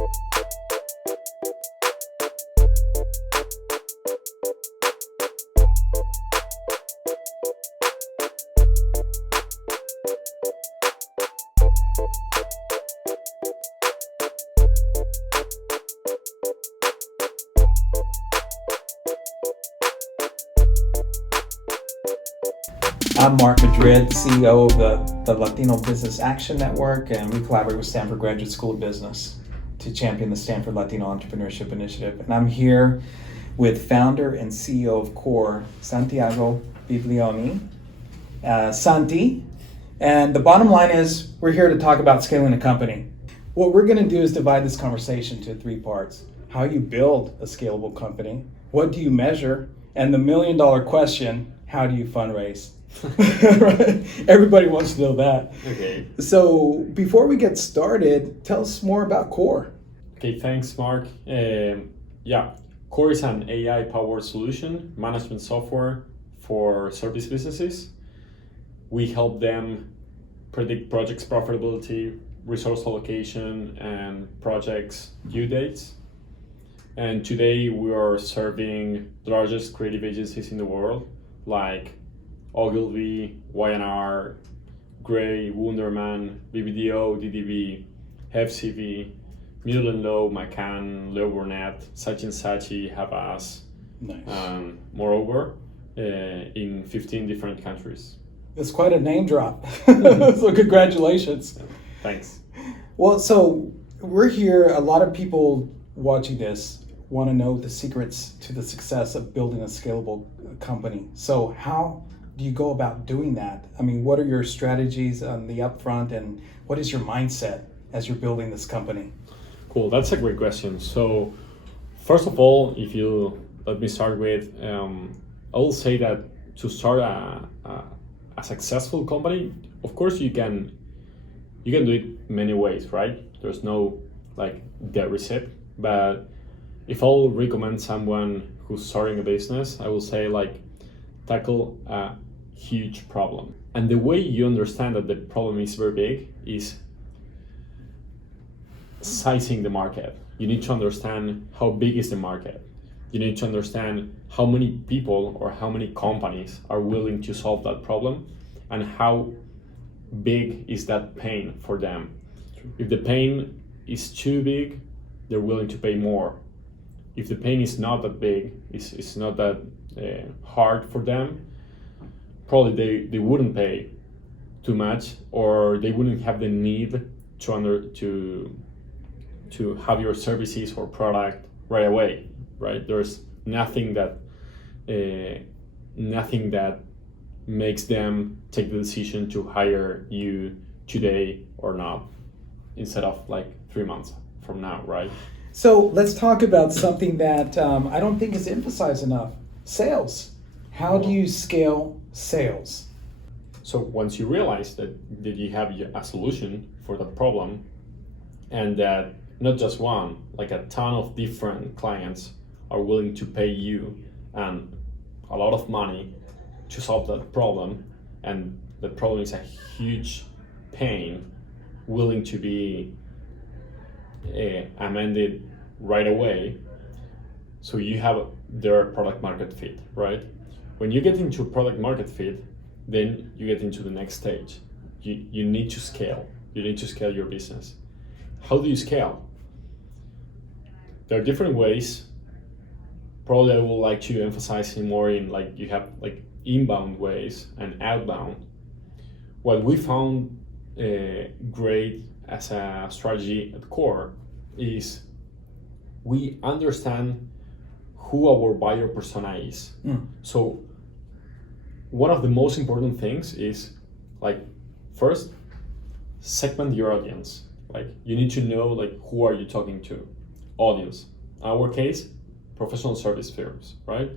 I'm Mark Madrid, CEO of the Latino Business Action Network, and we collaborate with Stanford Graduate School of Business to champion the Stanford Latino Entrepreneurship Initiative. And I'm here with founder and CEO of COR, Santi Bibiloni. Santi, and the bottom line is we're here to talk about scaling a company. What we're going to do is divide this conversation into three parts. How you build a scalable company, what do you measure, and the million-dollar question, how do you fundraise? Right? Everybody wants to know that. Okay. So before we get started, tell us more about COR. Okay, thanks, Mark. COR is an AI-powered solution management software for service businesses. We help them predict projects' profitability, resource allocation, and projects' due dates. And today we are serving the largest creative agencies in the world, like Ogilvy, Y&R, Gray, Wunderman, BBDO, DDB, FCV, Middle and Low, McCann, Leo Burnett, Saatchi, Havas, Nice. Moreover, in 15 different countries. It's quite a name drop. So congratulations. Thanks. Well, so we're here, a lot of people watching this want to know the secrets to the success of building a scalable company. So how do you go about doing that? I mean, what are your strategies on the upfront, and what is your mindset as you're building this company? Cool, that's a great question. So first of all, if you let me start with, I will say that to start a successful company, of course you can do it many ways, right? There's no that recipe, but if I'll recommend someone who's starting a business, I will say tackle a huge problem. And the way you understand that the problem is very big is sizing the market. You need to understand how big is the market. You need to understand how many people or how many companies are willing to solve that problem, and how big is that pain for them. If the pain is too big, they're willing to pay more. If the pain is not that big, it's not that hard for them, probably they wouldn't pay too much, or they wouldn't have the need to have your services or product right away, right? There's nothing that makes them take the decision to hire you today or not, instead of 3 months from now, right? So let's talk about something that I don't think is emphasized enough: sales. How do you scale sales? So once you realize that you have a solution for the problem, and that not just one, a ton of different clients are willing to pay you and a lot of money to solve that problem, and the problem is a huge pain, willing to be amended right away, so you have their product market fit, right? When you get into product market fit, then you get into the next stage. You need to scale. You need to scale your business. How do you scale? There are different ways. Probably I would like to emphasize more in you have inbound ways and outbound. What we found great as a strategy at COR is we understand who our buyer persona is. So one of the most important things is first, segment your audience. You need to know who are you talking to. Audience. In our case, professional service firms, right?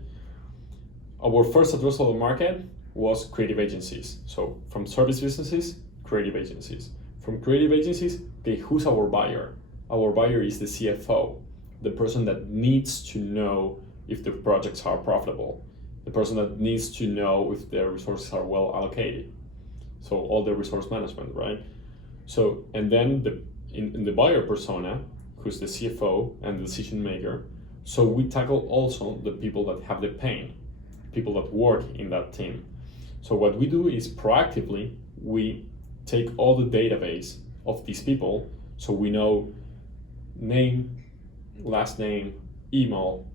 Our first addressable market was creative agencies. So from service businesses, creative agencies. From creative agencies, okay, who's our buyer? Our buyer is the CFO, the person that needs to know if the projects are profitable, the person that needs to know if their resources are well allocated. So all the resource management, right? So, and then in the buyer persona, who's the CFO and the decision maker. So we tackle also the people that have the pain, people that work in that team. So what we do is proactively, we take all the database of these people, so we know name, last name, email,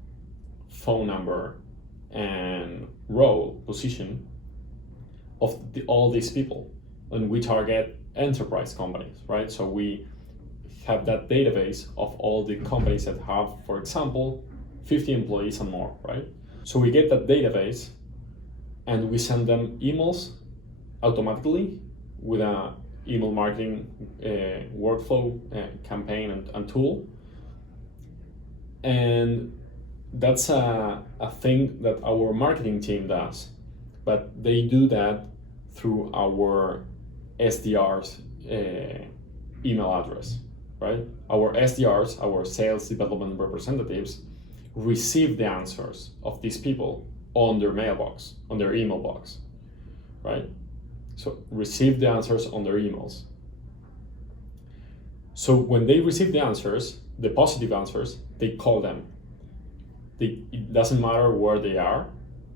phone number, and role, position of all these people. And we target enterprise companies, right? So we have that database of all the companies that have, for example, 50 employees and more, right? So we get that database and we send them emails automatically with a email marketing workflow campaign and tool. And that's a thing that our marketing team does, but they do that through our SDR's email address, right? Our SDRs, our sales development representatives, receive the answers of these people on their mailbox, on their email box, right? So receive the answers on their emails. So when they receive the answers, the positive answers, they call them. It doesn't matter where they are,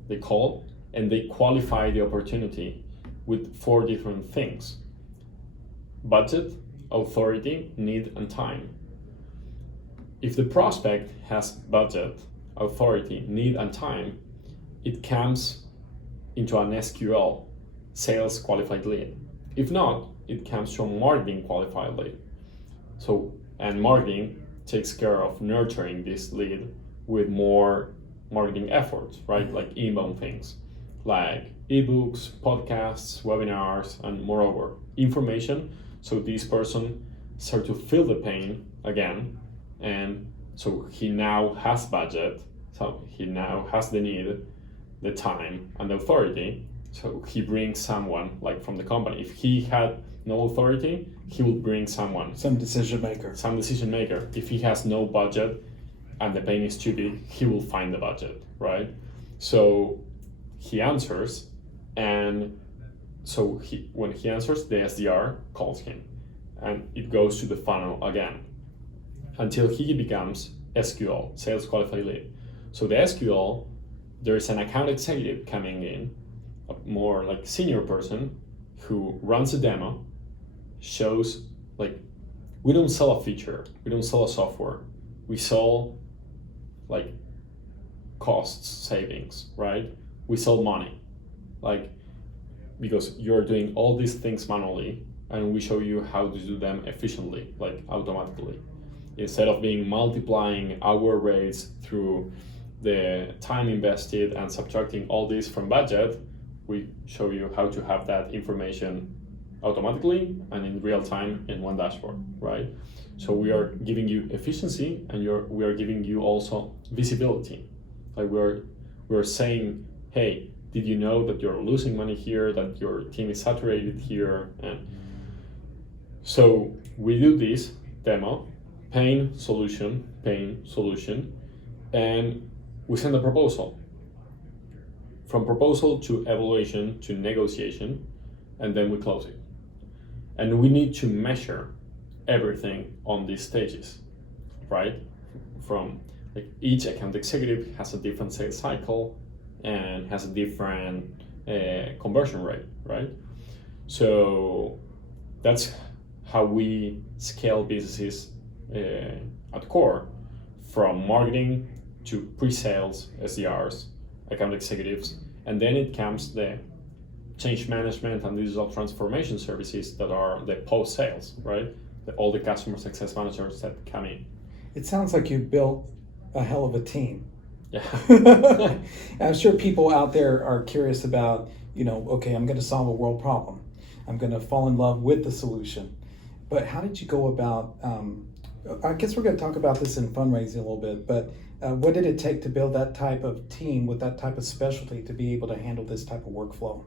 they call and they qualify the opportunity with 4 different things: budget, authority, need, and time. If the prospect has budget, authority, need, and time, it comes into an SQL, sales qualified lead. If not, it comes to a marketing qualified lead. So, and marketing takes care of nurturing this lead with more marketing efforts, right? Like inbound things, like ebooks, podcasts, webinars, and moreover, information. So this person starts to feel the pain again, and so he now has budget, so he now has the need, the time, and the authority. So he brings someone like from the company. If he had no authority, he would bring someone. Some decision maker. If he has no budget and the pain is too big, he will find the budget, right? So he answers, and so when he answers, the SDR calls him, and it goes to the funnel again until he becomes SQL, sales qualified lead. So the SQL, there is an account executive coming in, a more like senior person who runs a demo, shows like, we don't sell a feature, we don't sell a software, we sell like costs savings, right? We sell money, like, because you're doing all these things manually, and we show you how to do them efficiently, like automatically. Instead of being multiplying hour rates through the time invested and subtracting all this from budget, we show you how to have that information automatically and in real time in one dashboard, right? So we are giving you efficiency, and we are giving you also visibility. Like we're saying, hey, did you know that you're losing money here, that your team is saturated here? And so we do this demo, pain, solution, and we send a proposal. From proposal to evaluation to negotiation, and then we close it. And we need to measure everything on these stages, right? From like each account executive has a different sales cycle and has a different conversion rate, right? So that's how we scale businesses at COR, from marketing to pre-sales, SDRs, account executives, and then it comes the change management and digital transformation services that are the post-sales, right? All the customer success managers that come in. It sounds like you built a hell of a team. Yeah. I'm sure people out there are curious about, okay, I'm going to solve a world problem. I'm going to fall in love with the solution. But how did you go about, I guess we're going to talk about this in fundraising a little bit, but what did it take to build that type of team with that type of specialty to be able to handle this type of workflow?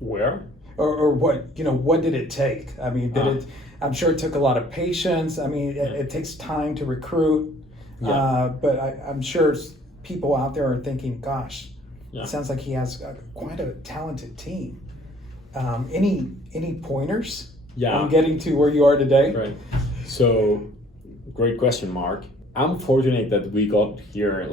Where? Or what, what did it take? I mean, I'm sure it took a lot of patience. I mean, it takes time to recruit. Yeah. But I'm sure people out there are thinking, gosh, it sounds like he has quite a talented team. Any pointers on getting to where you are today? Right. So great question, Mark. I'm fortunate that we got here,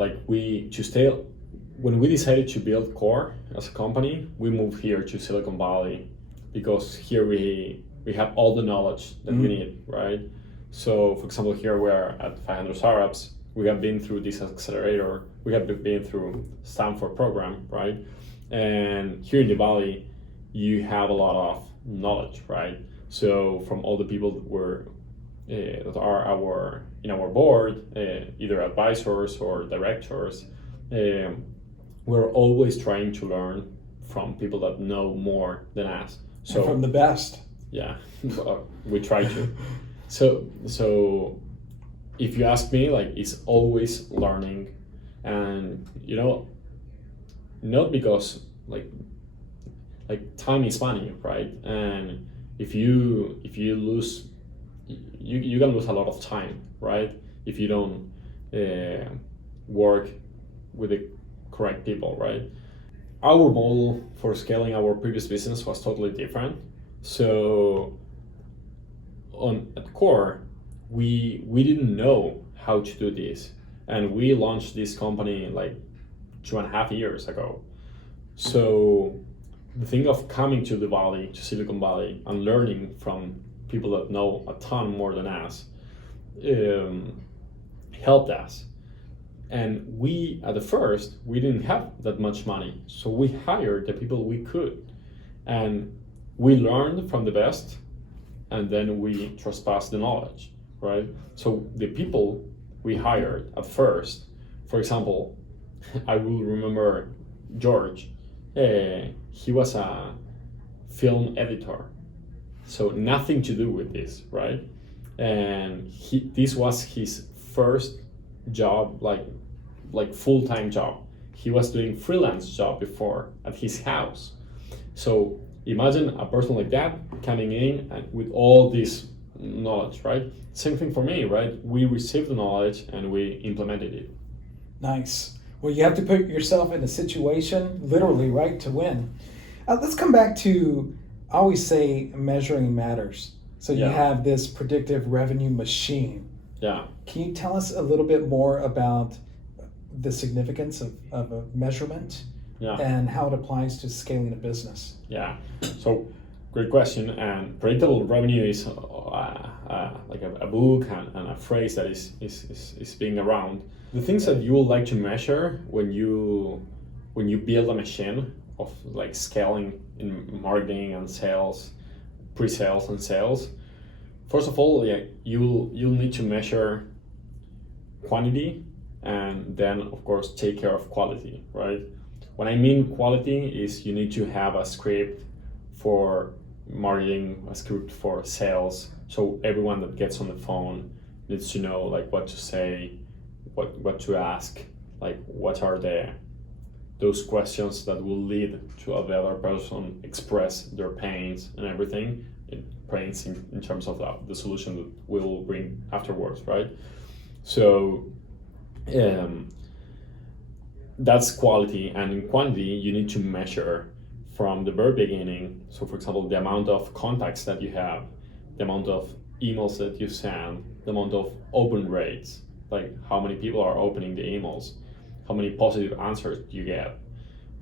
when we decided to build COR as a company, we moved here to Silicon Valley because here we have all the knowledge that we need, right? So, for example, here we are at 500 Startups. We have been through this accelerator. We have been through Stanford program, right? And here in the Valley, you have a lot of knowledge, right? So from all the people that are in our board, either advisors or directors, we're always trying to learn from people that know more than us. So and from the best. Yeah, we try to. So if you ask me, it's always learning, and not because like time is money, right? And if you lose, you can lose a lot of time, right? If you don't work with the correct people, right? Our model for scaling our previous business was totally different. So at COR, we didn't know how to do this, and we launched this company 2.5 years ago. So the thing of coming to the Valley, to Silicon Valley, and learning from people that know a ton more than us helped us. And at the first, we didn't have that much money, so we hired the people we could, and we learned from the best, and then we trespassed the knowledge, right? So the people we hired at first, for example, I will remember George. He was a film editor, so nothing to do with this, right? And this was his first job, like full-time job. He was doing freelance job before at his house. So imagine a person like that coming in and with all this knowledge, right? Same thing for me, right? We received the knowledge and we implemented it. Nice. Well, you have to put yourself in a situation, literally, right, to win. Let's come back to, I always say measuring matters. So you have this predictive revenue machine. Yeah. Can you tell us a little bit more about the significance of a measurement and how it applies to scaling a business? Yeah. So great question. And predictable revenue is like a book and a phrase that is being around. The things that you would like to measure when you build a machine of scaling in marketing and sales, pre-sales and sales. First of all, you'll need to measure quantity and then of course take care of quality, right? What I mean quality is you need to have a script for marketing, a script for sales, so everyone that gets on the phone needs to know what to say, what to ask, what are those questions that will lead to the other person express their pains and everything. Pains in terms of the solution that we'll bring afterwards, right? So that's quality, and in quantity you need to measure from the very beginning. So for example, the amount of contacts that you have, the amount of emails that you send, the amount of open rates, how many people are opening the emails, how many positive answers you get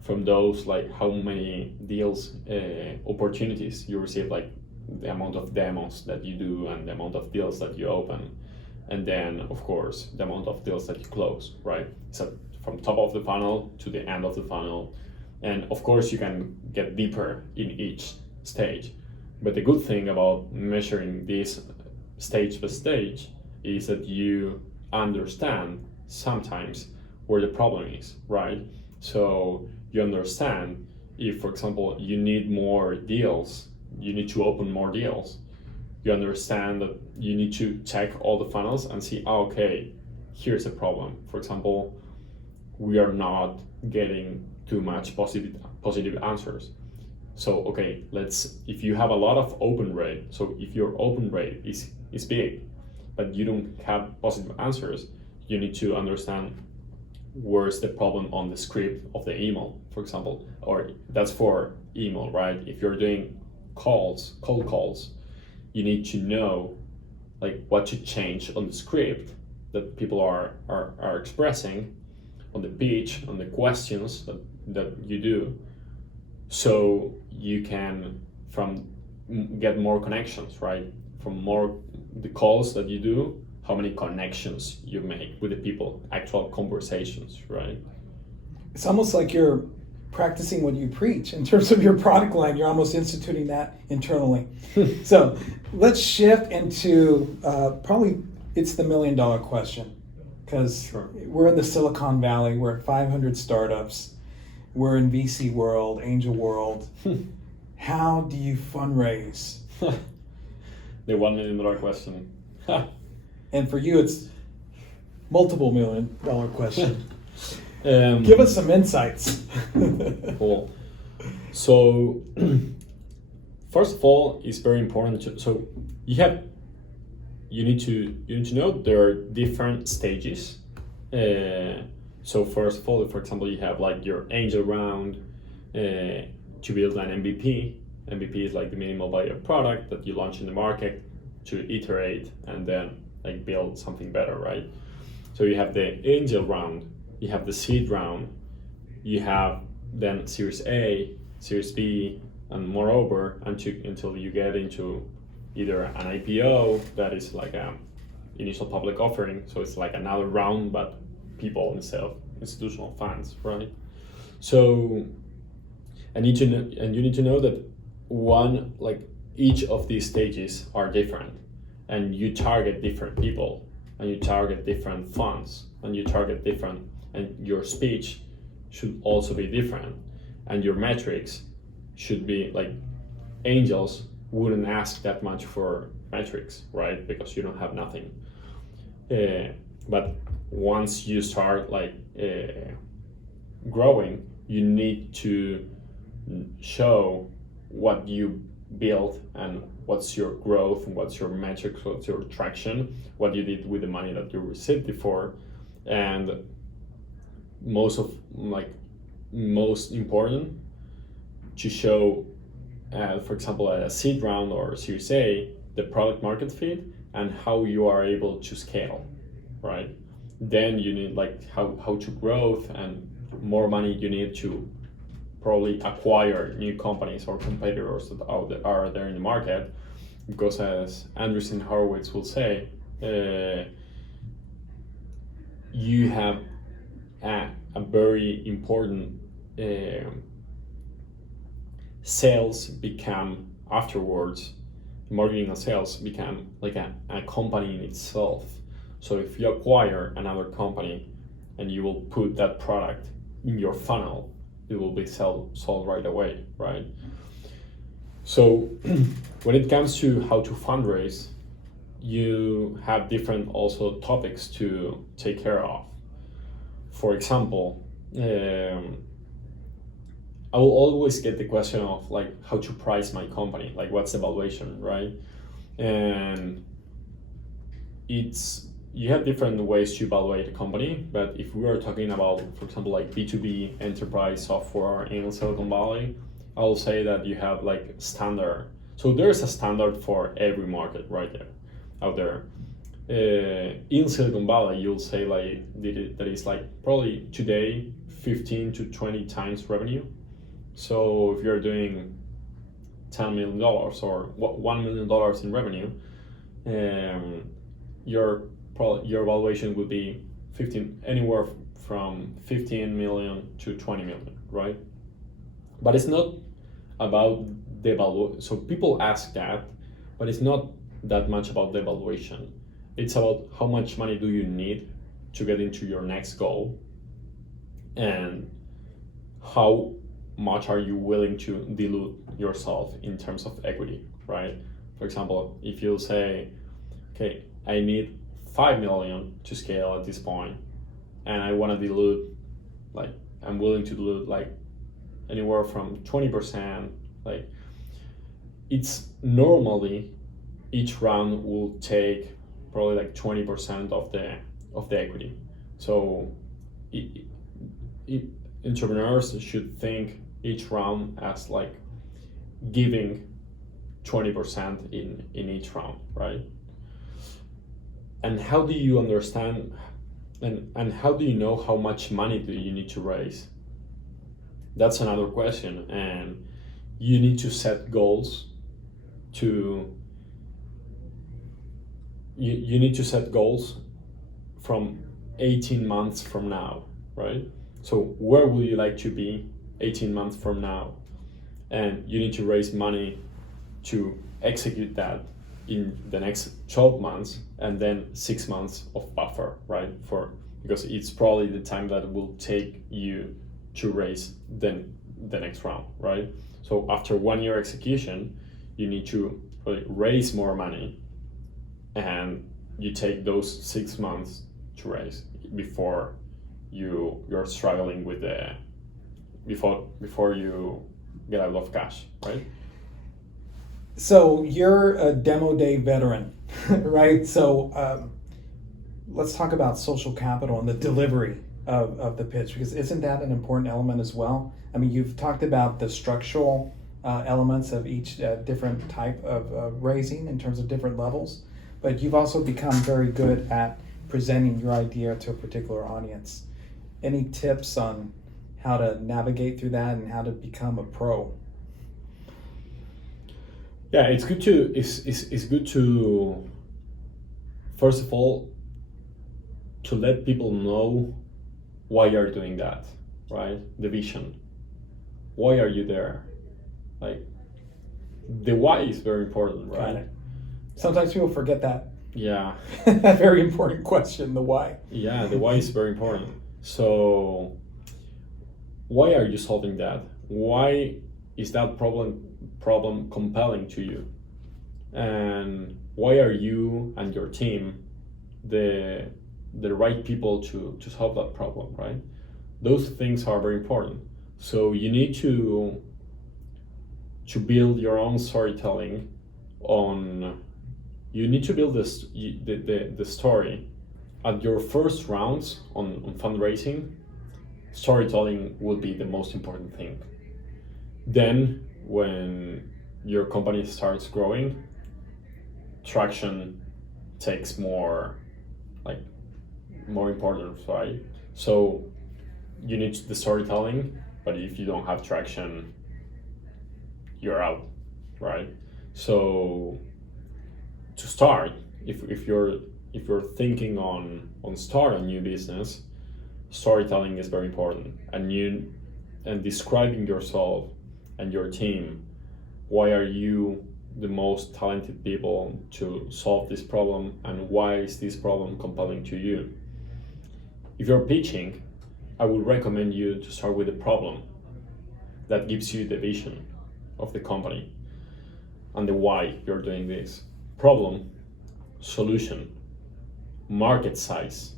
from those, how many deals, opportunities you receive, the amount of demos that you do and the amount of deals that you open, and then of course the amount of deals that you close, right? So from top of the funnel to the end of the funnel, and of course you can get deeper in each stage. But the good thing about measuring this stage by stage is that you understand sometimes where the problem is, right? So you understand if, for example, you need more deals, you need to open more deals. You understand that you need to check all the funnels and see, okay, here's a problem. For example, we are not getting too much positive answers. So, okay, if you have a lot of open rate, so if your open rate is big, but you don't have positive answers, you need to understand where's the problem on the script of the email, for example, or that's for email, right? If you're doing cold calls, you need to know like what to change on the script that people are expressing, on the pitch, on the questions that you do, so you can get more connections, right? From more the calls that you do, how many connections you make with the people, actual conversations, right? It's almost like you're practicing what you preach in terms of your product line. You're almost instituting that internally. So let's shift into probably it's the $1 million question, because Sure. we're in the Silicon Valley. We're at 500 startups. We're in VC world, angel world. How do you fundraise? The $1 million question. And for you, it's multiple $1 million question. Give Give us some insights. Cool. So, first of all, it's very important to you need to know there are different stages. So first of all, for example, you have like your angel round to build an MVP. MVP is like the minimal viable product that you launch in the market to iterate and then like build something better, right? So you have the angel round, you have the seed round, you have then Series A, Series B, and moreover until you get into either an IPO that is like a initial public offering, so it's like another round but people instead of institutional funds, right? So you need to know that each of these stages are different, and you target different people, and you target different funds, and you target different, and your speech should also be different, and your metrics should be like angels wouldn't ask that much for metrics, right? Because you don't have nothing. But once you start growing, you need to show what you built and what's your growth and what's your metrics, what's your traction, what you did with the money that you received before, and most important to show, for example, at a seed round or Series A, the product market fit and how you are able to scale, right? Then you need how to growth, and more money you need to probably acquire new companies or competitors that are there in the market, because as Andreessen Horowitz will say, you have a very important sales become afterwards, marketing and sales become like a company in itself. So if you acquire another company and you will put that product in your funnel, it will be sold right away, right? So when it comes to how to fundraise, you have different also topics to take care of. For example, I will always get the question of like how to price my company, like what's the valuation, right? And you have different ways to evaluate a company, but if we are talking about, for example, like B2B enterprise software in Silicon Valley, I will say that you have like standard. So there's a standard for every market right there, out there. In Silicon Valley, you'll say like that is like probably today 15 to 20 times revenue. So if you're doing $10 million or $1 million in revenue, your valuation would be anywhere from 15 million to 20 million, right? But it's not about the valuation. So people ask that, but it's not that much about the valuation. It's about how much money do you need to get into your next goal, and how much are you willing to dilute yourself in terms of equity, right? For example, if you say, okay, I need 5 million to scale at this point, and I want to dilute, like I'm willing to dilute like anywhere from 20%, like it's normally each round will take probably like 20% of the equity. So entrepreneurs should think each round as like giving 20% in each round, right? And how do you understand, and how do you know how much money do you need to raise? That's another question. And you need to set goals to, you need to set goals from 18 months from now, right? So where would you like to be 18 months from now? And you need to raise money to execute that in the next 12 months, and then 6 months of buffer, right? Because it's probably the time that it will take you to raise then the next round, right? So after 1 year execution, you need to raise more money, and you take those 6 months to raise before you're struggling with before you get a lot of cash, right? So you're a demo day veteran, right? So let's talk about social capital and the delivery of the pitch, because isn't that an important element as well? I mean, you've talked about the structural elements of each different type of raising in terms of different levels, but you've also become very good at presenting your idea to a particular audience. Any tips on how to navigate through that and how to become a pro? Yeah, it's good to first of all to let people know why you're doing that, right? The vision. Why are you there? Like, the why is very important, right? Got it. Sometimes people forget that. Yeah. Very important question, the why. Yeah, the why is very important. So why are you solving that? Why is that problem compelling to you? And why are you and your team the right people to solve that problem, right? Those things are very important. So you need to build your own storytelling on, you need to build this the story at your first rounds on fundraising. Storytelling would be the most important thing. Then when your company starts growing, traction takes more importance, right? So you need the storytelling, but if you don't have traction, you're out, right? So to start, if you're thinking on start a new business, storytelling is very important, and describing yourself and your team. Why are you the most talented people to solve this problem, and why is this problem compelling to you? If you're pitching, I would recommend you to start with a problem that gives you the vision of the company and the why you're doing this. Problem, solution, market size,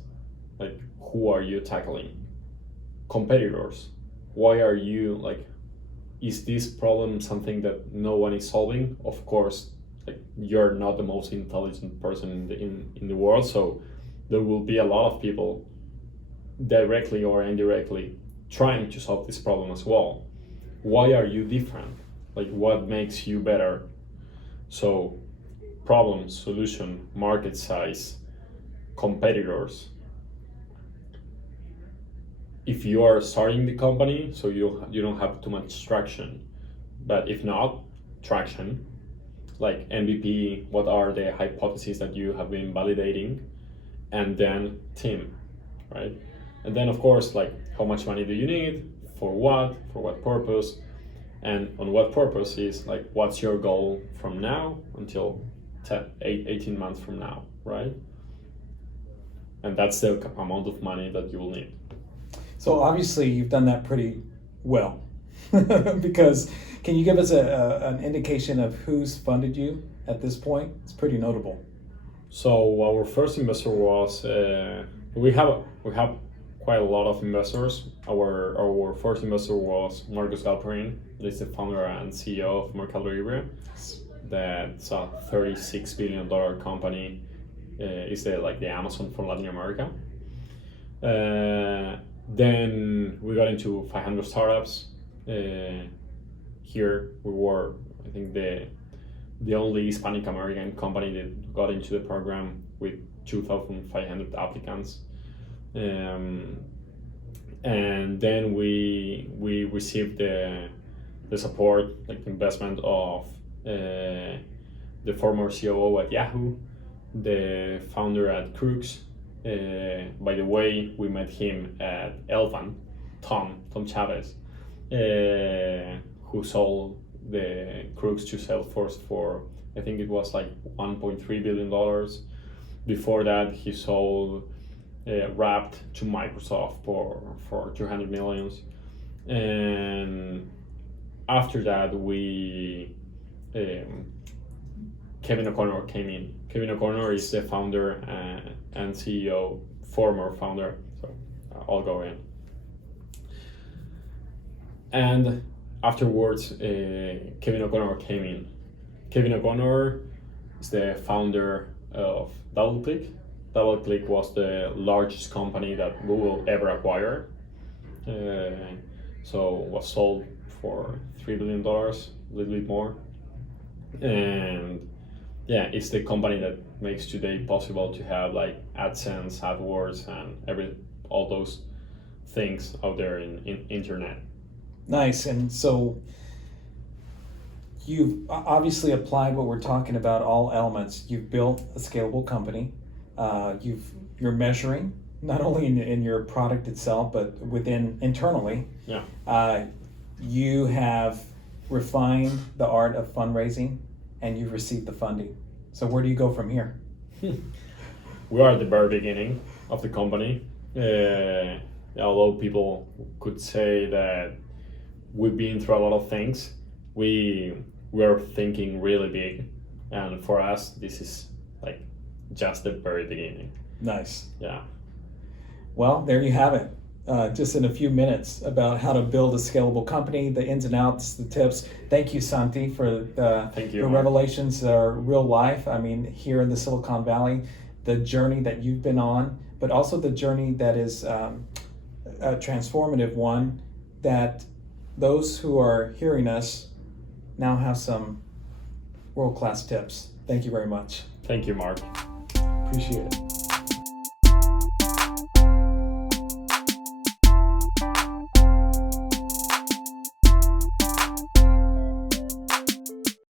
like who are you tackling? Competitors, why are you is this problem something that no one is solving? Of course, you're not the most intelligent person in the world, so there will be a lot of people directly or indirectly trying to solve this problem as well. Why are you different? What makes you better? So problem, solution, market size, competitors. If you are starting the company, so you don't have too much traction, but if not, traction, like MVP, what are the hypotheses that you have been validating, and then team, right? And then of course, how much money do you need, for what purpose, and on what purpose is what's your goal from now until 18 months from now, right? And that's the amount of money that you will need. So obviously you've done that pretty well, because can you give us an indication of who's funded you at this point? It's pretty notable. So our first investor was we have quite a lot of investors. Our first investor was Marcus Galperin, he's the founder and CEO of Mercado Libre. That's a $36 billion company. Is the Amazon for Latin America. Then we got into 500 startups. Here we were, I think, the only Hispanic American company that got into the program with 2,500 applicants. And then we received the support, like investment of the former COO at Yahoo, the founder at Crooks. By the way, we met him at LBAN, Tom Chavez, who sold the Crooks to Salesforce for, I think it was like $1.3 billion. Before that, he sold Wrapped to Microsoft for 200 millions. And after that, Kevin O'Connor came in. Kevin O'Connor is the founder and CEO, former founder, so I'll go in. And afterwards, Kevin O'Connor came in. Kevin O'Connor is the founder of DoubleClick. DoubleClick was the largest company that Google ever acquired. So was sold for $3 billion, a little bit more. And yeah, it's the company that makes today possible to have like AdSense, AdWords, and all those things out there in internet. Nice. And so you've obviously applied what we're talking about, all elements. You've built a scalable company. You're measuring not only in your product itself, but within internally. Yeah. You have refined the art of fundraising, and you've received the funding. So where do you go from here? We are at the very beginning of the company. Although people could say that we've been through a lot of things, we're thinking really big, and for us, this is like just the very beginning. Nice. Yeah. Well, there you have it. Just in a few minutes about how to build a scalable company, the ins and outs, the tips. Thank you, Santi, for the revelations that are real life. I mean, here in the Silicon Valley, the journey that you've been on, but also the journey that is a transformative one, that those who are hearing us now have some world-class tips. Thank you very much. Thank you, Mark. Appreciate it.